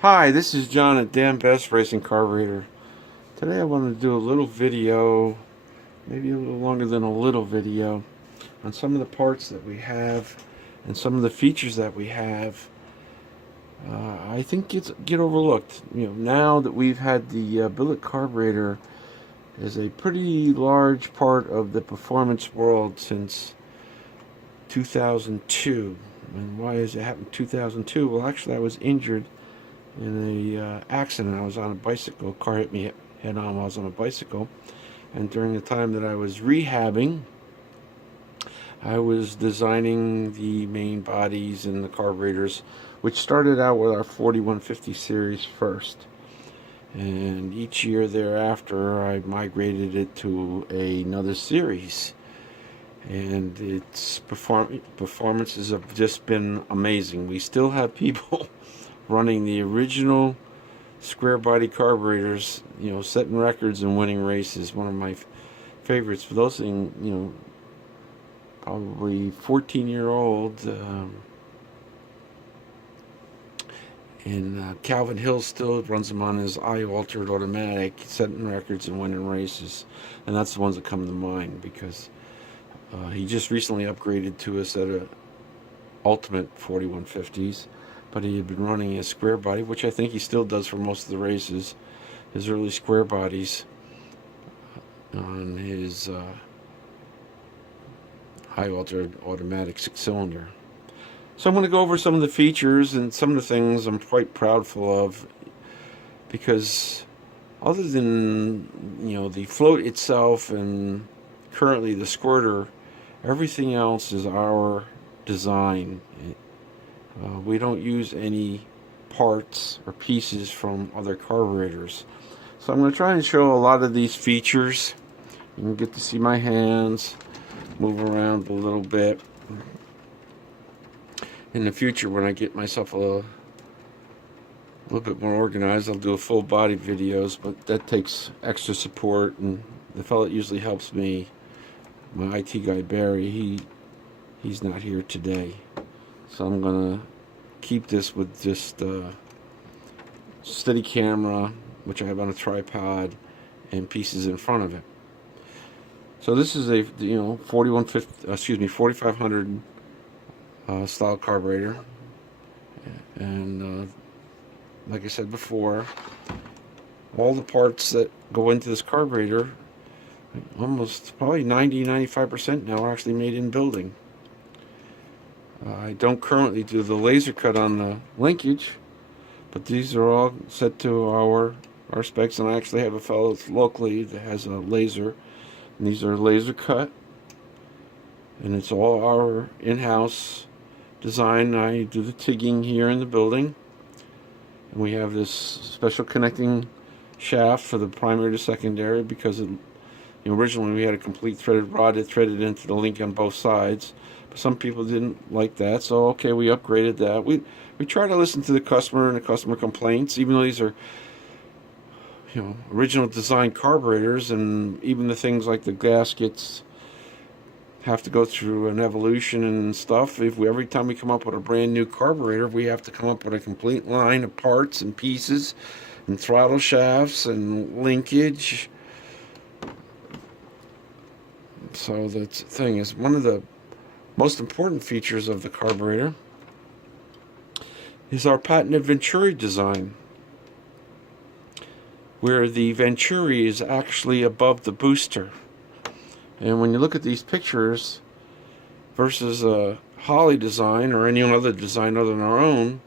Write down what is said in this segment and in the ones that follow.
Hi, this is John at Dambest Racing Carburetor. Today I wanted to do a little video, maybe a little longer than a little video, on some of the parts that we have and some of the features that we have. I think get overlooked. Now that we've had the billet carburetor as a pretty large part of the performance world since 2002. And why has it happened in 2002? Well, actually, I was injured in a accident. I was on a bicycle. A car hit me head on while I was on a bicycle. And during the time that I was rehabbing, I was designing the main bodies and the carburetors, which started out with our 4150 series first. And each year thereafter, I migrated it to another series. And its performances have just been amazing. We still have people running the original square body carburetors, setting records and winning races. One of my favorites. For those things, probably 14-year-old in Calvin Hill still runs them on his eye-altered automatic, setting records and winning races. And that's the ones that come to mind because he just recently upgraded to a set of Ultimate 4150s, but he had been running a square body, which I think he still does for most of the races, his early square bodies on his high altered automatic 6-cylinder. So I'm going to go over some of the features and some of the things I'm quite proudful of, because other than the float itself and currently the squirter, everything else is our design. We don't use any parts or pieces from other carburetors. So I'm going to try and show a lot of these features. You can get to see my hands move around a little bit. In the future, when I get myself a little bit more organized, I'll do a full body videos, but that takes extra support, and the fellow that usually helps me, my IT guy Barry, he's not here today. So I'm going to keep this with just steady camera, which I have on a tripod, and pieces in front of it. So this is a 4500 style carburetor, and like I said before, all the parts that go into this carburetor, almost probably 90-95% now, are actually made in building. I don't currently do the laser cut on the linkage, but these are all set to our specs, and I actually have a fellow locally that has a laser, and these are laser cut, and it's all our in-house design. I do the tigging here in the building, and we have this special connecting shaft for the primary to secondary because originally we had a complete threaded rod that threaded into the link on both sides. Some people didn't like that, so okay, we upgraded that. We try to listen to the customer and the customer complaints, even though these are original design carburetors, and even the things like the gaskets have to go through an evolution and stuff. Every time we come up with a brand new carburetor, we have to come up with a complete line of parts and pieces and throttle shafts and linkage. So the thing is, one of the most important features of the carburetor is our patented Venturi design, where the Venturi is actually above the booster. And when you look at these pictures versus a Holley design or any other design other than our own,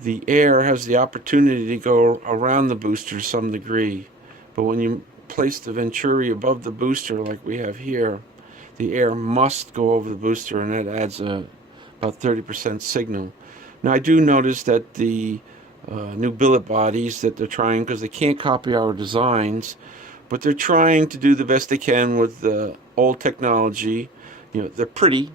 the air has the opportunity to go around the booster to some degree. But when you place the Venturi above the booster like we have here, the air must go over the booster, and that adds about 30% signal. Now, I do notice that the new billet bodies that they're trying, because they can't copy our designs, but they're trying to do the best they can with the old technology. They're pretty,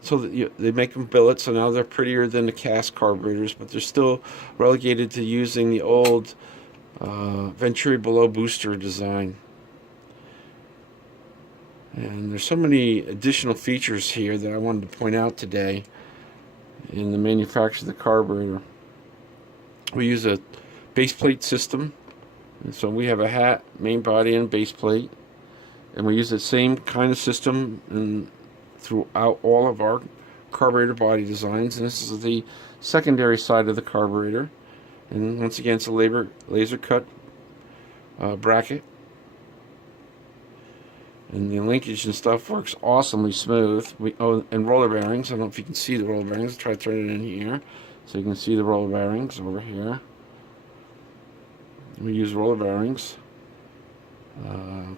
so that they make them billet, so now they're prettier than the cast carburetors, but they're still relegated to using the old Venturi below booster design. And there's so many additional features here that I wanted to point out today in the manufacture of the carburetor. We use a base plate system. And so we have a hat, main body, and base plate. And we use the same kind of system throughout all of our carburetor body designs. And this is the secondary side of the carburetor. And once again, it's a laser cut bracket. And the linkage and stuff works awesomely smooth. And roller bearings. I don't know if you can see the roller bearings. I'll try to turn it in here so you can see the roller bearings over here. We use roller bearings.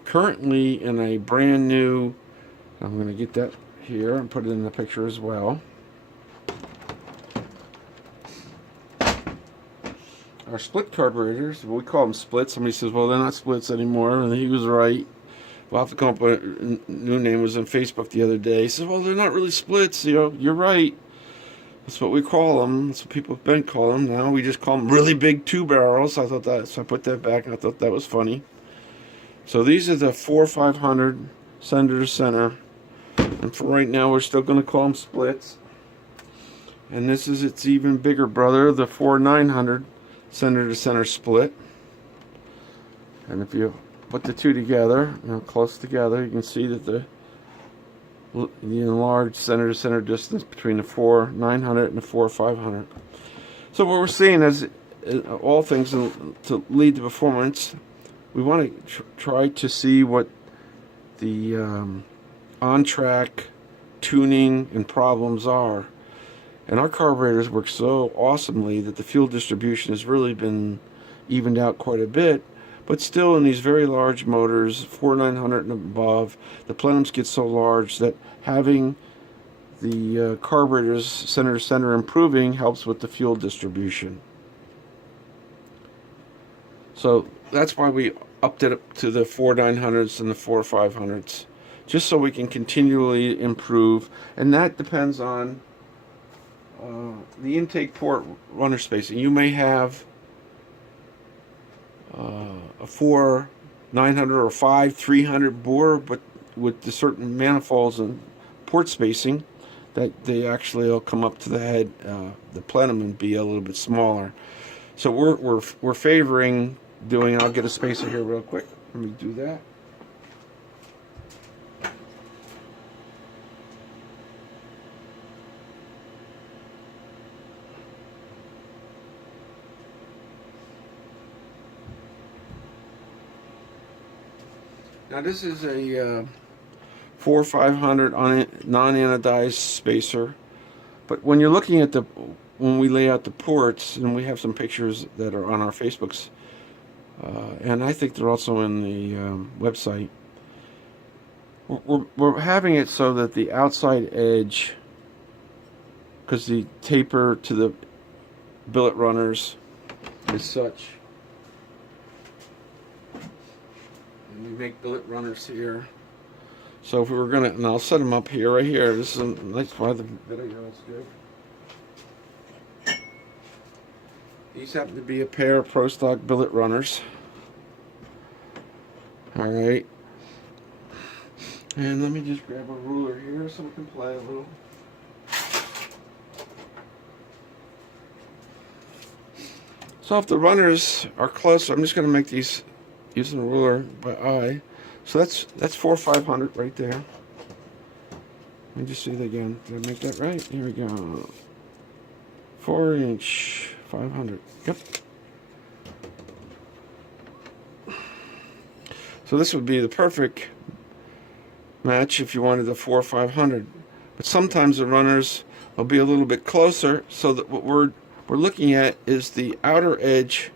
Currently in a brand new, I'm going to get that here and put it in the picture as well. Our split carburetors, we call them splits. Somebody says, well, they're not splits anymore, and he was right. We'll have to come up with a new name. It was on Facebook the other day. He says, well, they're not really splits. You know, you're right. That's what we call them. That's what people have been calling them. Now we just call them really big two barrels. So I put that back, and I thought that was funny. So these are the 4-500 center to center. And for right now, we're still going to call them splits. And this is its even bigger brother, the 4-900 center to center split. And if you put the two together, close together, you can see that the enlarged center to center distance between the 4-900 and the 4-500. So what we're seeing is all things to lead to performance. We want to try to see what the on-track tuning and problems are. And our carburetors work so awesomely that the fuel distribution has really been evened out quite a bit. But still, in these very large motors, 4-900 and above, the plenums get so large that having the carburetors center to center improving helps with the fuel distribution. So that's why we upped it up to the 4-900s and the 4-500s, just so we can continually improve. And that depends on the intake port runner spacing. You may have a 4-900 or 5-300 bore, but with the certain manifolds and port spacing, that they actually will come up to the head, the plenum, and be a little bit smaller. So we're favoring doing. I'll get a spacer here real quick. Let me do that. Now this is a 4-500 non-anodized spacer, but when you're looking at when we lay out the ports, and we have some pictures that are on our Facebooks, and I think they're also in the website. We're having it so that the outside edge, because the taper to the billet runners is such. We make billet runners here. So if we were gonna, and I'll set them up here, right here. This is a nice part of the video. That's good. These happen to be a pair of Pro Stock billet runners. All right. And let me just grab a ruler here so we can play a little. So if the runners are close, I'm just going to make these using a ruler by eye. So that's 4-500 right there. Let me just see that again. Did I make that right? Here we go. 4-inch 500. Yep. So this would be the perfect match if you wanted the 4-500. But sometimes the runners will be a little bit closer, so that what we're looking at is the outer edge.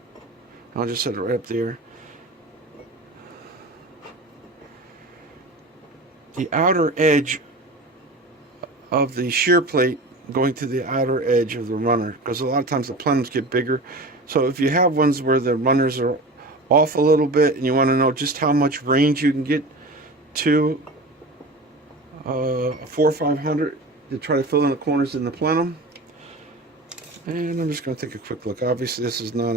I'll just set it right up there. The outer edge of the shear plate going to the outer edge of the runner, because a lot of times the plenums get bigger. So if you have ones where the runners are off a little bit and you want to know just how much range you can get to a 4-500 to try to fill in the corners in the plenum. And I'm just going to take a quick look. Obviously this is not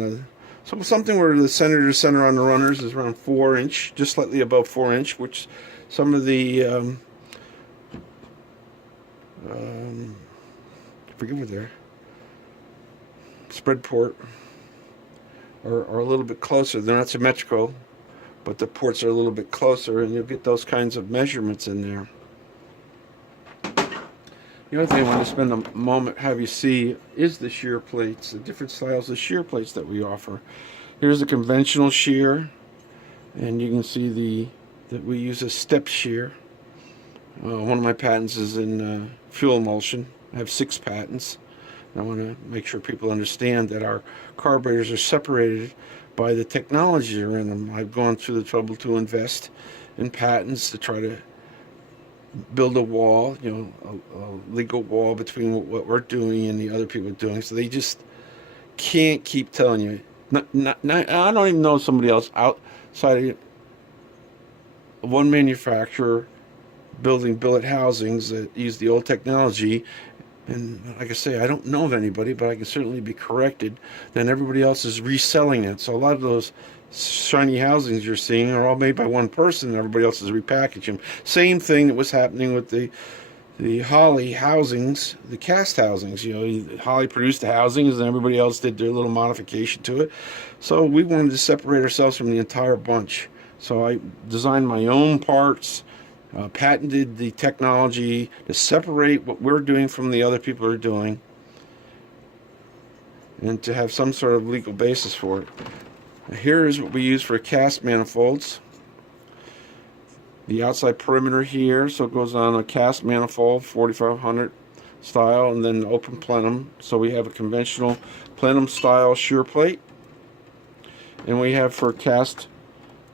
something where the center to center on the runners is around 4-inch, just slightly above 4-inch, which some of the I forget what they're, spread port are a little bit closer. They're not symmetrical, but the ports are a little bit closer, and you'll get those kinds of measurements in there. The other thing I want to spend a moment have you see is the shear plates, the different styles of shear plates that we offer. Here's a conventional shear, and you can see that we use a step shear. One of my patents is in fuel emulsion. I have 6 patents. I want to make sure people understand that our carburetors are separated by the technology that are in them. I've gone through the trouble to invest in patents to try to build a wall, a legal wall between what we're doing and the other people are doing. So they just can't keep telling you. I don't even know somebody else outside of one manufacturer building billet housings that use the old technology. And like I say, I don't know of anybody, but I can certainly be corrected. Then everybody else is reselling it. So a lot of those shiny housings you're seeing are all made by one person, and everybody else is repackaging them. Same thing that was happening with the Holley housings, the cast housings. Holley produced the housings, and everybody else did their little modification to it. So we wanted to separate ourselves from the entire bunch. So I designed my own parts. Patented the technology to separate what we're doing from the other people are doing, and to have some sort of legal basis for it. Here is what we use for cast manifolds. The outside perimeter here, so it goes on a cast manifold, 4500 style, and then open plenum. So we have a conventional plenum style shear plate, and we have for cast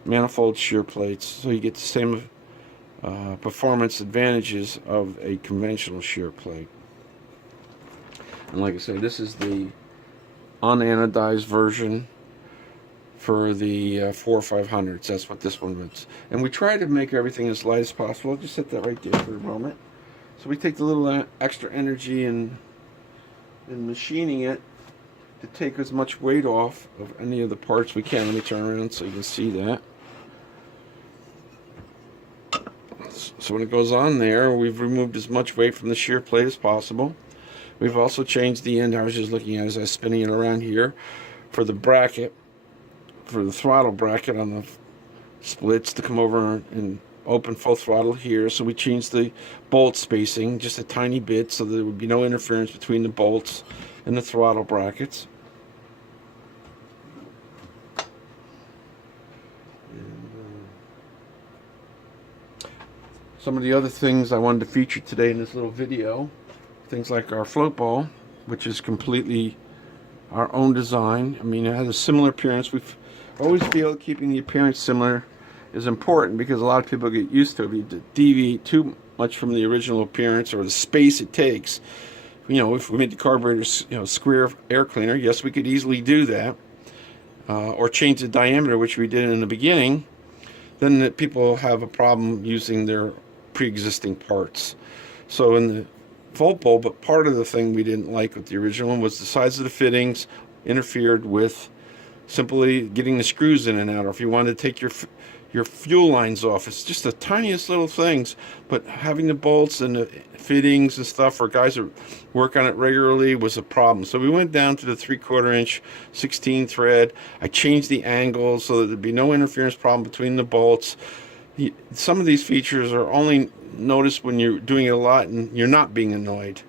manifold shear plates, so you get the same performance advantages of a conventional shear plate. And like I say, this is the unanodized version for the 4500s. That's what this one is. And we try to make everything as light as possible. I'll just set that right there for a moment. So we take the little extra energy in machining it to take as much weight off of any of the parts we can. Let me turn around so you can see that. So when it goes on there, we've removed as much weight from the shear plate as possible. We've also changed the end I was just looking at as I was spinning it around here for the bracket, for the throttle bracket on the splits to come over and open full throttle here. So we changed the bolt spacing just a tiny bit so there would be no interference between the bolts and the throttle brackets. Some of the other things I wanted to feature today in this little video, things like our float ball, which is completely our own design. I mean, it has a similar appearance. We always feel keeping the appearance similar is important because a lot of people get used to it. If you deviate too much from the original appearance or the space it takes, if we made the carburetor, square air cleaner, yes, we could easily do that, or change the diameter, which we did in the beginning. Then people have a problem using their pre-existing parts. So in the float bowl, but part of the thing we didn't like with the original one was the size of the fittings interfered with simply getting the screws in and out, or if you wanted to take your fuel lines off. It's just the tiniest little things, but having the bolts and the fittings and stuff for guys that work on it regularly was a problem. So we went down to the 3/4 inch 16 thread. I changed the angle so that there'd be no interference problem between the bolts. Some of these features are only noticed when you're doing it a lot and you're not being annoyed.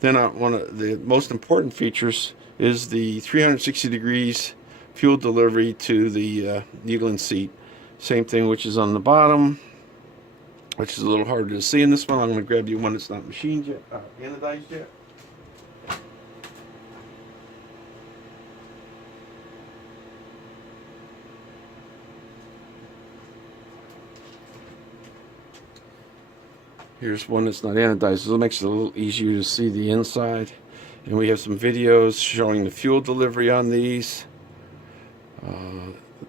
Then one of the most important features is the 360 degrees fuel delivery to the needle and seat. Same thing, which is on the bottom, which is a little harder to see in this one. I'm going to grab you one that's not machined yet, anodized yet. Here's one that's not anodized, so it makes it a little easier to see the inside. And we have some videos showing the fuel delivery on these.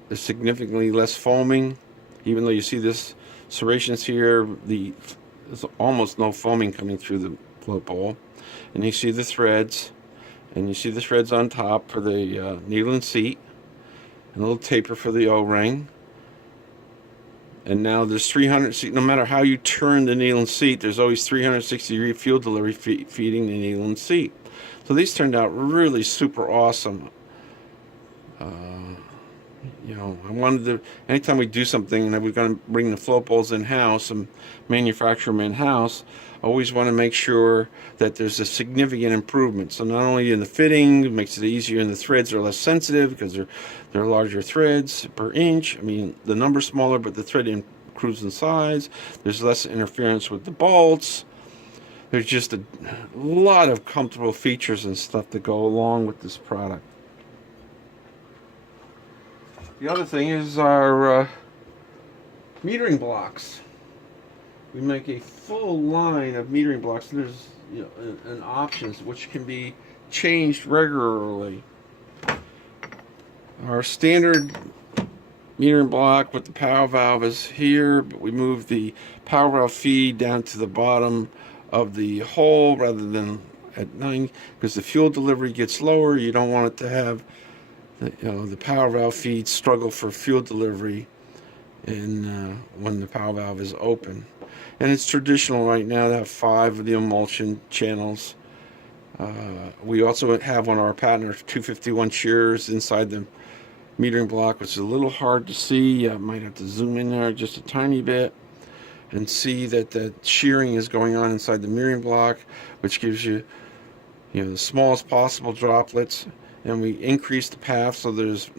There's significantly less foaming, even though you see this serrations here. There's almost no foaming coming through the float bowl. And you see the threads, and you see the threads on top for the needle and seat, and a little taper for the O-ring. And now there's 300, no matter how you turn the needle and seat, there's always 360 degree fuel delivery feeding the needle and seat. So these turned out really super awesome. You know, I wanted to, anytime we do something and we're going to bring the float bowls in-house and manufacture them in-house, I always want to make sure that there's a significant improvement. So not only in the fitting, it makes it easier, and the threads are less sensitive because they're larger threads per inch. I mean, the number's smaller, but the thread improves in size. There's less interference with the bolts. There's just a lot of comfortable features and stuff that go along with this product. The other thing is our metering blocks. We make a full line of metering blocks. There's, you know, an options which can be changed regularly. Our standard metering block with the power valve is here, but we move the power valve feed down to the bottom of the hole rather than at 9, because the fuel delivery gets lower. You don't want it to have the power valve feed struggle for fuel delivery and when the power valve is open. And it's traditional right now to have 5 of the emulsion channels. We also have on our patent our 251 shears inside the metering block, which is a little hard to see. I might have to zoom in there just a tiny bit and see that the shearing is going on inside the metering block, which gives you, the smallest possible droplets. And we increase the path so there's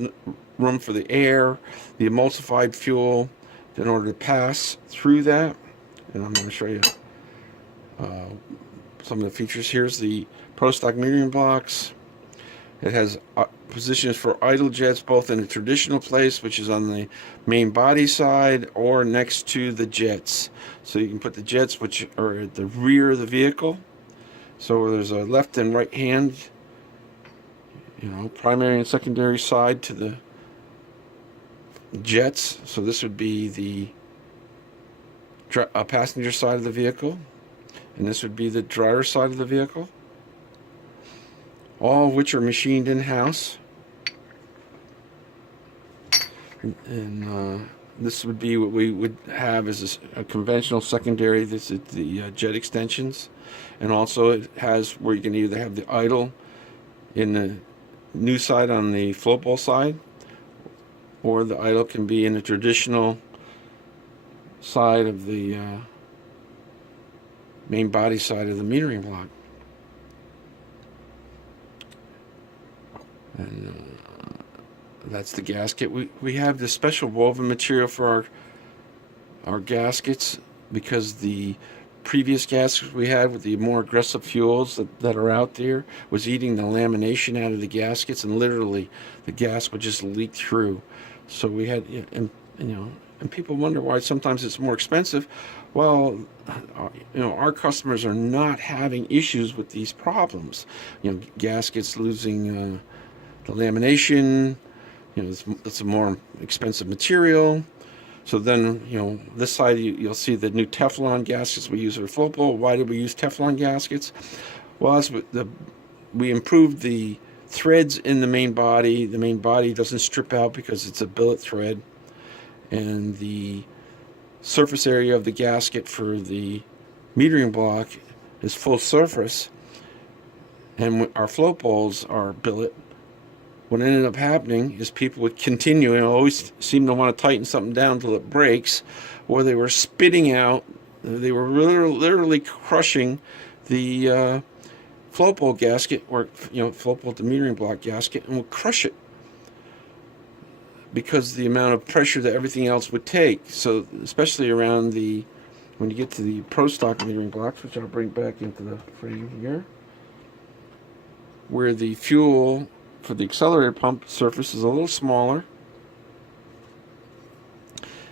room for the air, the emulsified fuel, in order to pass through that. And I'm going to show you some of the features. Here's the Pro Stock metering box. It has positions for idle jets, both in a traditional place, which is on the main body side, or next to the jets. So you can put the jets, which are at the rear of the vehicle. So there's a left and right hand, primary and secondary side to the jets. So this would be the passenger side of the vehicle, and this would be the driver side of the vehicle, all of which are machined in-house. And this would be what we would have as a conventional secondary. This is the jet extensions, and also it has where you can either have the idle in the new side on the float bowl side, or the idle can be in the traditional side of the main body side of the metering block. And that's the gasket. We have this special woven material for our gaskets, because the previous gaskets we had with the more aggressive fuels that are out there was eating the lamination out of the gaskets, and literally the gas would just leak through. So we had, and people wonder why sometimes it's more expensive. Well, our customers are not having issues with these problems. Gaskets losing the lamination, it's a more expensive material. So then, this side you'll see the new Teflon gaskets we use for the float bowl. Why did we use Teflon gaskets? Well, we improved the threads in the main body. The main body doesn't strip out because it's a billet thread, and the surface area of the gasket for the metering block is full surface, and our float bowls are billet. What ended up happening is people would continue and always seem to want to tighten something down until it breaks, or they were spitting out. They were literally crushing the float bowl gasket, or float bowl to metering block gasket, and would crush it because the amount of pressure that everything else would take. So especially around when you get to the Pro Stock metering blocks, which I'll bring back into the frame here, where the fuel for the accelerator pump surface is a little smaller,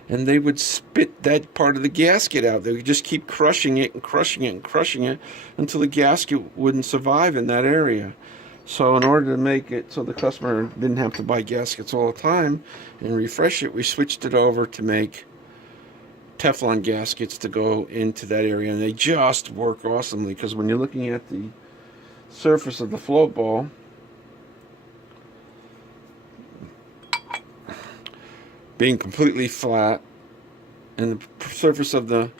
and they would spit that part of the gasket out. They would just keep crushing it and crushing it and crushing it until the gasket wouldn't survive in that area. So in order to make it so the customer didn't have to buy gaskets all the time and refresh it, we switched it over to make Teflon gaskets to go into that area, and they just work awesomely, because when you're looking at the surface of the float ball, being completely flat, and the surface of the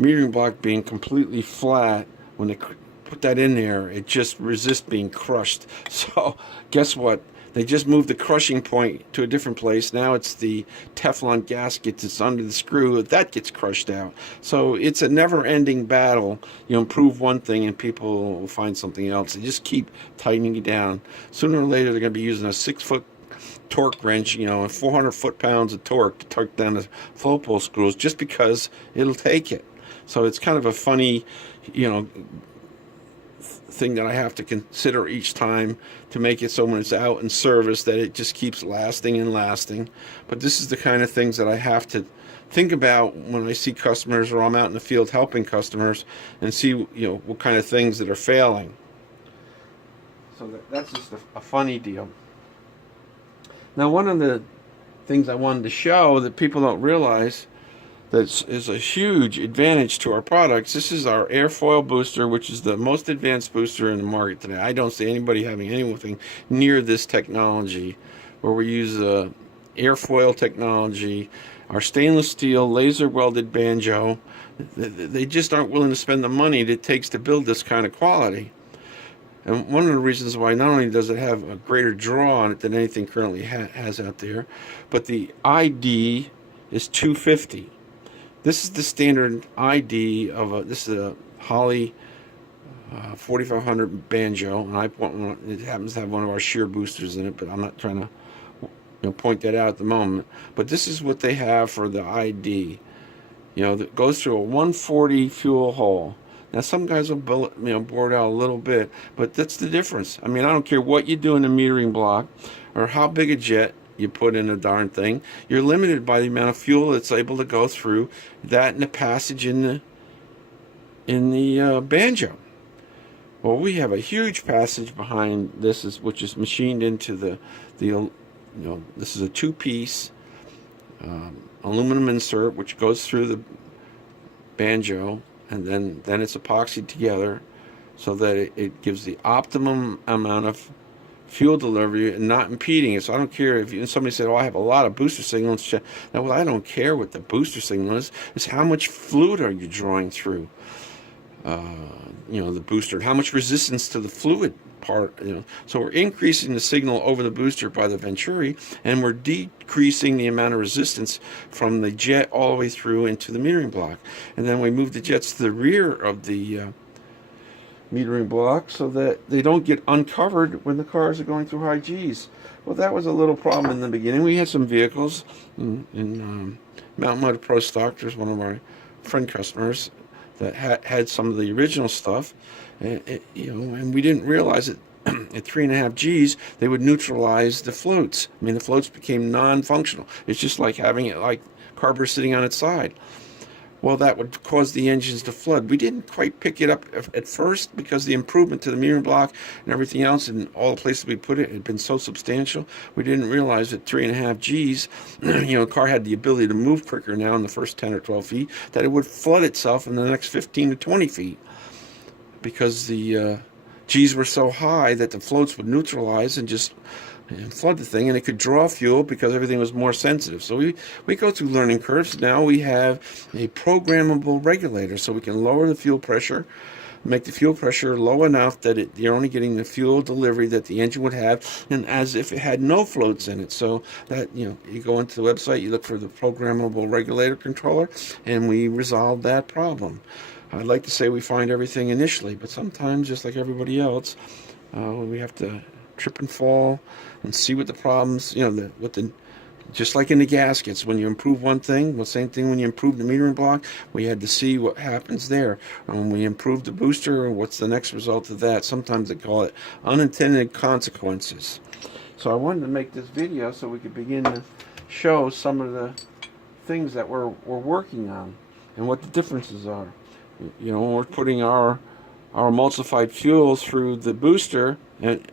metering block being completely flat, when they put that in there, it just resists being crushed. So guess what? They just moved the crushing point to a different place. Now it's the Teflon gasket that's under the screw that gets crushed out. So it's a never-ending battle. You improve one thing and people will find something else. They just keep tightening it down. Sooner or later they're going to be using a 6-foot torque wrench, and 400 foot-pounds of torque to torque down the flow pole screws just because it'll take it. So it's kind of a funny, thing that I have to consider each time to make it so when it's out in service that it just keeps lasting and lasting. But this is the kind of things that I have to think about when I see customers or I'm out in the field helping customers and see what kind of things that are failing. So that's just a funny deal. Now, one of the things I wanted to show that people don't realize that is a huge advantage to our products. This is our airfoil booster, which is the most advanced booster in the market today. I don't see anybody having anything near this technology, where we use airfoil technology, our stainless steel laser welded banjo. They just aren't willing to spend the money that it takes to build this kind of quality. And one of the reasons why not only does it have a greater draw on it than anything currently has out there, but the ID is 250. This is the standard ID of this is a Holley 4500 banjo, and it happens to have one of our shear boosters in it, but I'm not trying to point that out at the moment. But this is what they have for the ID. That goes through a 140 fuel hole. Now some guys will bore it out a little bit, but that's the difference. I don't care what you do in the metering block or how big a jet you put in a darn thing. You're limited by the amount of fuel that's able to go through that and the passage in the banjo. Well, we have a huge passage behind this, which is machined into the this is a 2-piece aluminum insert which goes through the banjo, and then it's epoxied together so that it gives the optimum amount of fuel delivery and not impeding it. So I don't care if somebody said, I have a lot of booster signals. Now, well, I don't care what the booster signal is. It's how much fluid are you drawing through the booster, how much resistance to the fluid part. So we're increasing the signal over the booster by the Venturi, and we're decreasing the amount of resistance from the jet all the way through into the metering block. And then we move the jets to the rear of the metering block so that they don't get uncovered when the cars are going through high G's. Well, that was a little problem in the beginning. We had some vehicles in Mountain Motor Pro Stock. There's one of our friend customers that had some of the original stuff, and we didn't realize it. At 3.5 G's, they would neutralize the floats. The floats became non-functional. It's just like having it like carburetor sitting on its side. Well, that would cause the engines to flood. We didn't quite pick it up at first because the improvement to the metering block and everything else and all the places we put it had been so substantial. We didn't realize at 3.5 G's, the car had the ability to move quicker now in the first 10 or 12 feet, that it would flood itself in the next 15 to 20 feet because the G's were so high that the floats would neutralize and just flood the thing, and it could draw fuel because everything was more sensitive. So we go through learning curves. Now we have a programmable regulator, so we can lower the fuel pressure, make the fuel pressure low enough that you're only getting the fuel delivery that the engine would have, and as if it had no floats in it. So that you go into the website, you look for the programmable regulator controller, and we resolve that problem. I'd like to say we find everything initially, but sometimes, just like everybody else, we have to trip and fall and see what the problems, just like in the gaskets, when you improve one thing, the same thing when you improve the metering block, we had to see what happens there. When we improve the booster, what's the next result of that? Sometimes they call it unintended consequences. So I wanted to make this video so we could begin to show some of the things that we're working on and what the differences are. When we're putting our emulsified fuel through the booster, and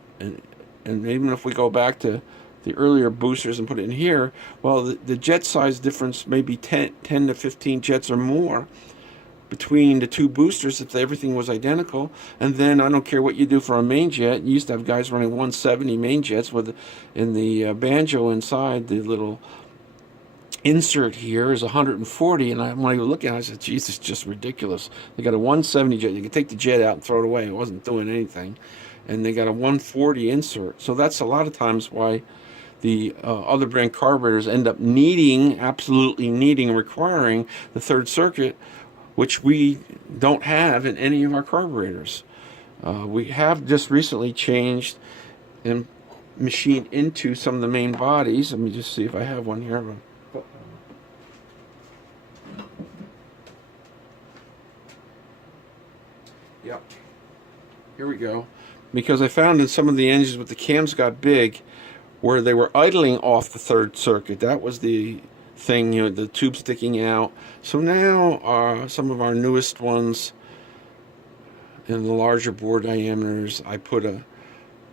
even if we go back to the earlier boosters and put it in here, well, the jet size difference may be 10 to 15 jets or more between the two boosters if everything was identical. And then I don't care what you do for a main jet. You used to have guys running 170 main jets in the banjo inside. The little insert here is 140, and when I look at it, I said, geez, it's just ridiculous. They got a 170 jet. You could take the jet out and throw it away. It wasn't doing anything. and they got a 140 insert. So that's a lot of times why the other brand carburetors end up absolutely needing, requiring the third circuit, which we don't have in any of our carburetors. We have just recently changed and machined into some of the main bodies. Let me just see if I have one here. Yep. Here we go. Because I found in some of the engines with the cams got big, where they were idling off the third circuit. That was the thing, you know, the tube sticking out. So now some of our newest ones in the larger bore diameters, I put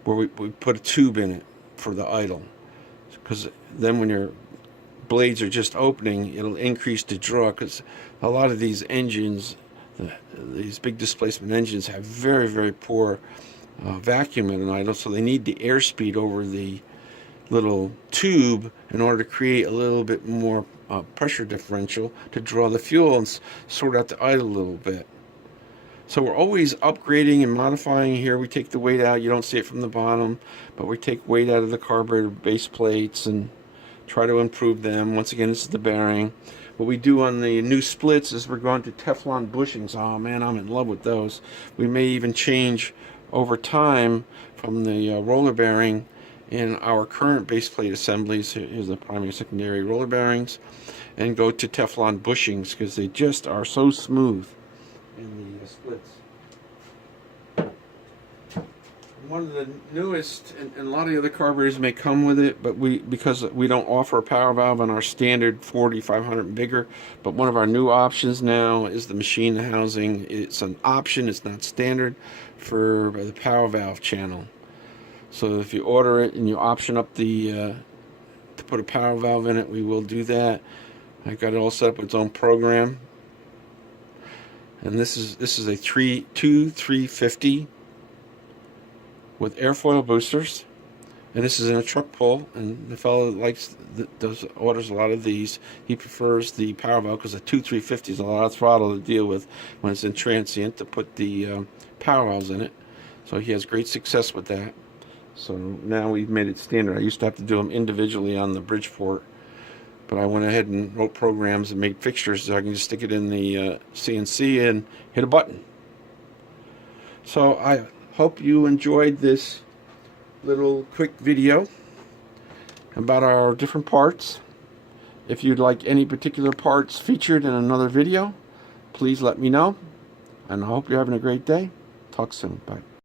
we put a tube in it for the idle, because then when your blades are just opening, it'll increase the draw, because a lot of these engines, these big displacement engines, have very, very poor vacuum in an idle, so they need the airspeed over the little tube in order to create a little bit more pressure differential to draw the fuel and sort out the idle a little bit. So we're always upgrading and modifying. Here we take the weight out. You don't see it from the bottom, but we take weight out of the carburetor base plates and try to improve them. Once again, this is the bearing. What we do on the new splits is we're going to Teflon bushings. Oh man, I'm in love with those. We may even change over time from the roller bearing in our current base plate assemblies. Here's the primary secondary roller bearings, and go to Teflon bushings, because they just are so smooth in the splits. One of the newest, and a lot of the other carburetors may come with it, but because we don't offer a power valve on our standard 4500 and bigger, but one of our new options now is the machine housing. It's an option, it's not standard, for the power valve channel. So if you order it and you option up to put a power valve in it, we will do that. I got it all set up with its own program. And this is a 350 with airfoil boosters, and this is in a truck pull. And the fellow that orders a lot of these, he prefers the power valve because the 350 is a lot of throttle to deal with when it's in transient, to put the power valves in it. So he has great success with that. So now we've made it standard. I used to have to do them individually on the Bridgeport, but I went ahead and wrote programs and made fixtures so I can just stick it in the CNC and hit a button. So I hope you enjoyed this little quick video about our different parts. If you'd like any particular parts featured in another video, please let me know. And I hope you're having a great day. Talk soon. Bye.